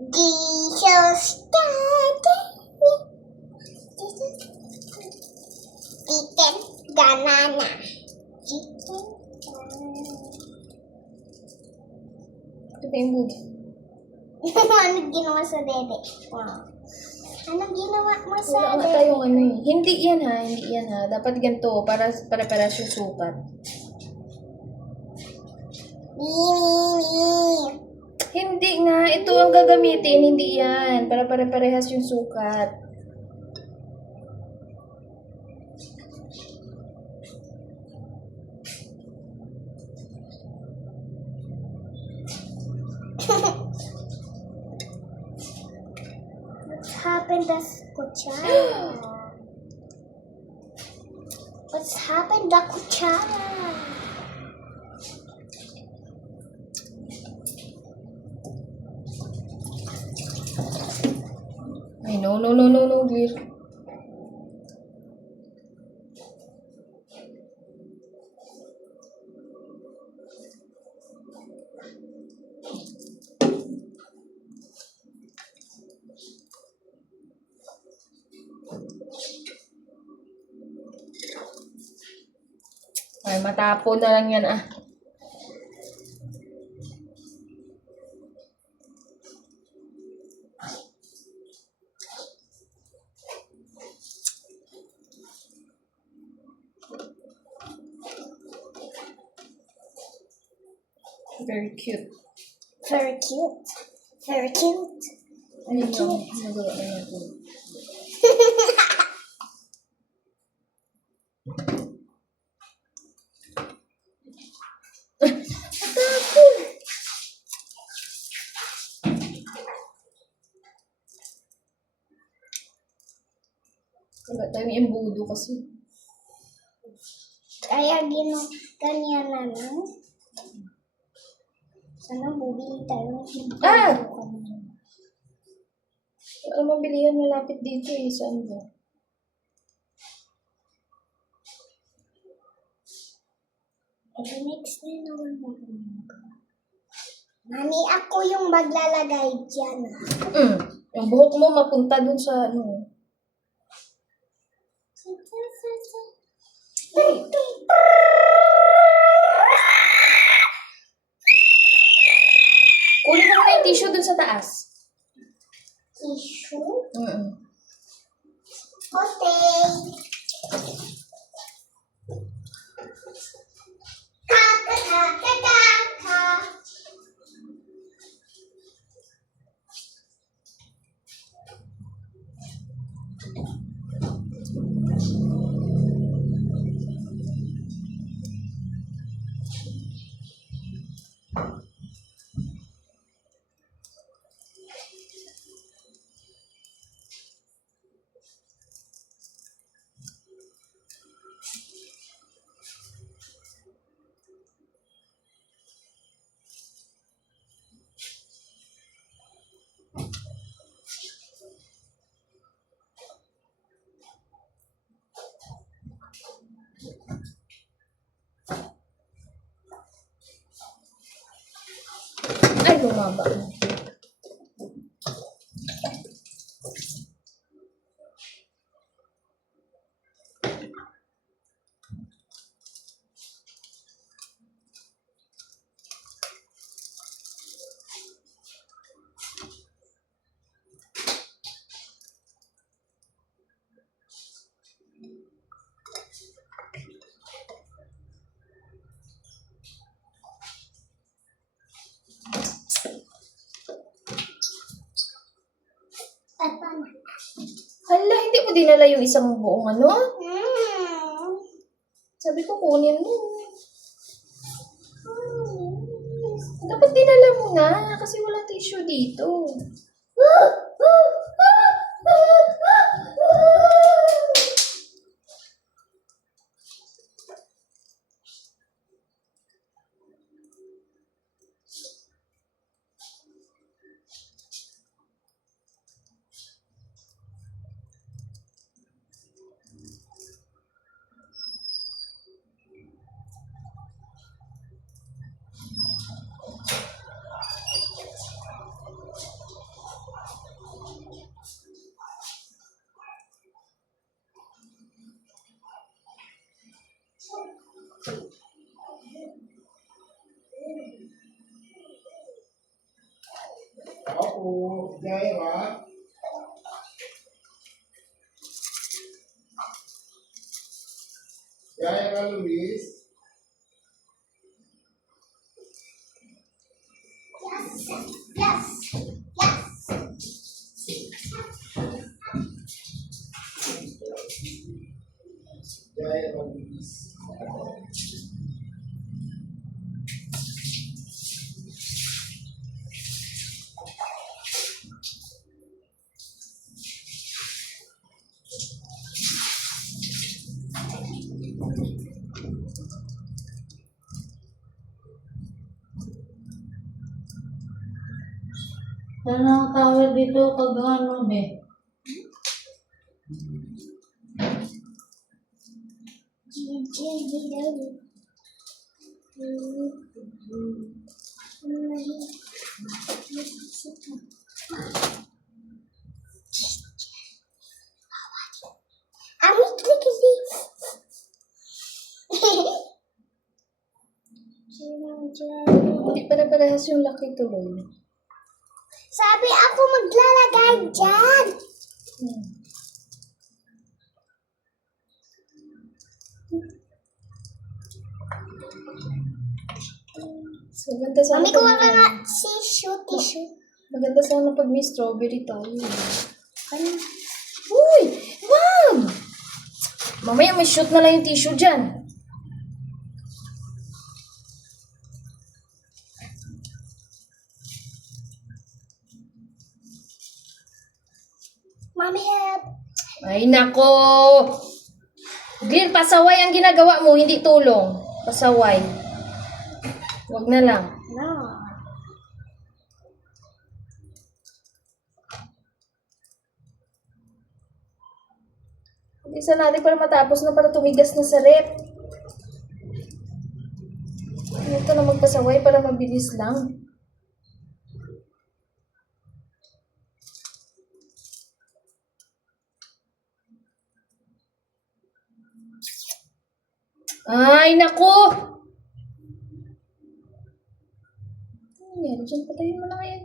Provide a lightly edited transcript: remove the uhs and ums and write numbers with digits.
Jesus Chicken banana. Chicken banana. Ito ba yung budo? Ano ginawa sa dede? Wow. Anong ginawa mo sa Wala nga dede? tayong ano eh. Hindi yan ha. Dapat ganito, para yung sukat. Hindi nga, ito ang gagamitin, hindi yan. Para parehas yung sukat. What's happened to kutsara? What's happened to kutsara? Ay, no, dear. Ay, matapon na lang yan ah. Very cute. Very cute. Very cute. Ano yung nagawa na natin? Wala tayong embudo kasi. Kaya ganyan na lang. Sana bubili tayo. Ah! Ang mabilihan malapit dito eh. Saan ba? Next na naman Mami, ako yung maglalagay dyan. Yung buhok mo mapunta dun sa ano. Kunin mo na yung tissue dun sa taas. Tissue? Mm-mm. Okay. Kaka. Ay, bumaba na. Hala, hindi mo dinala yung isang buong ano? Sabi ko, kunin mo. Dapat dinala mo na kasi walang tissue dito. Tao po, Jaira. Jaira Luis. Yes. Jaira Luis. Ano ang tawag dito pag ano, be? Amit lagi. Hindi pare-parehas yung laki tuloy. Sabi ako maglalagay dyan. Hmm. So, maganda sana Mami, kuha ka pag- nga tissue. Maganda sana pag may strawberry tayo. Ano? Uy! Wag! Mamaya may shoot na lang yung tissue dyan. Mami, help. Ay, nako! Glenn, pasaway ang ginagawa mo, hindi tulong. Pasaway. Wag na lang. No. Isa natin para matapos na para tumigas na sa rep. Ito na magpasaway para mabilis lang. Ay, nako! Ayan, dyan patayin mo na yan.